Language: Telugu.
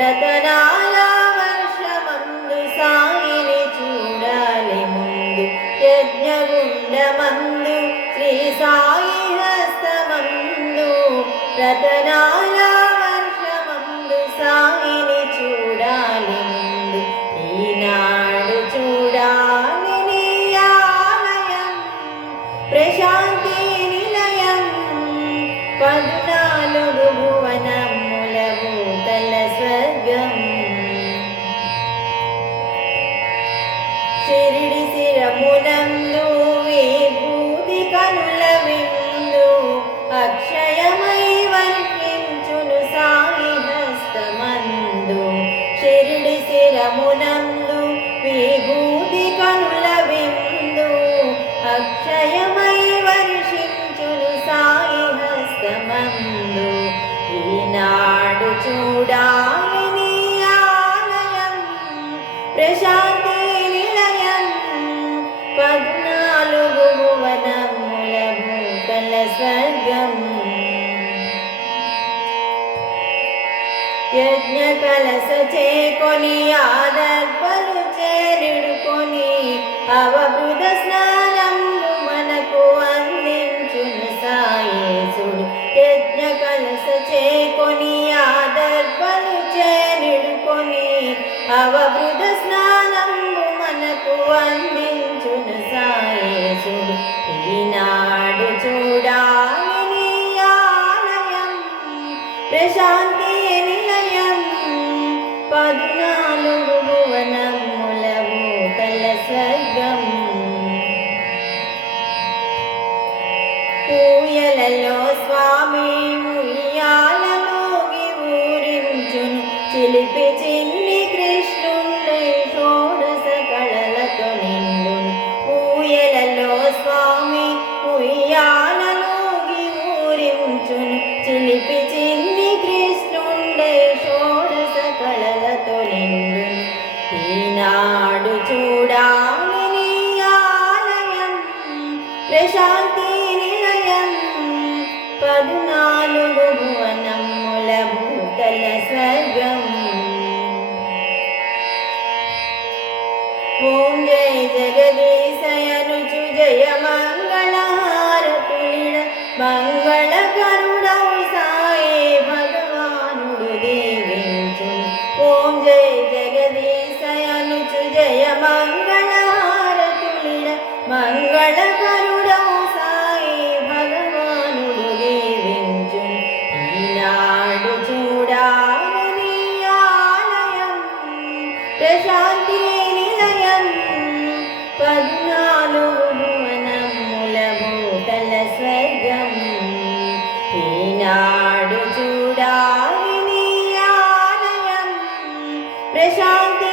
రతనాల వర్షమందు సాయిని చూడాలి ముందు యజ్ఞగుండమందు శ్రీ సాయి హస్తమందు రత అక్షయమునందు ఏ భూది కనుల విందు అక్షయమై వర్షించును సాయి హస్తమందు షిరిడి శిరమునందు విభూతి కనుల విందు అక్షయమై వర్షించు యజ్ఞ కలస చేకొని ఆదర్భలు చేరిడుకొని అవబుధ స్నానము మనకు అందించున సాయేసుడు. యజ్ఞ కలస చేకొని ఆదర్భలు చేరిడుకొని స్నానం ప్రశాంతి నిలయం పద్నాలుగు భువనముల భూతల స్వర్గం. ఓం జయ జగదీశయనుచు జయ మంగళహారతుడ మంగళకరు প্রশান্তি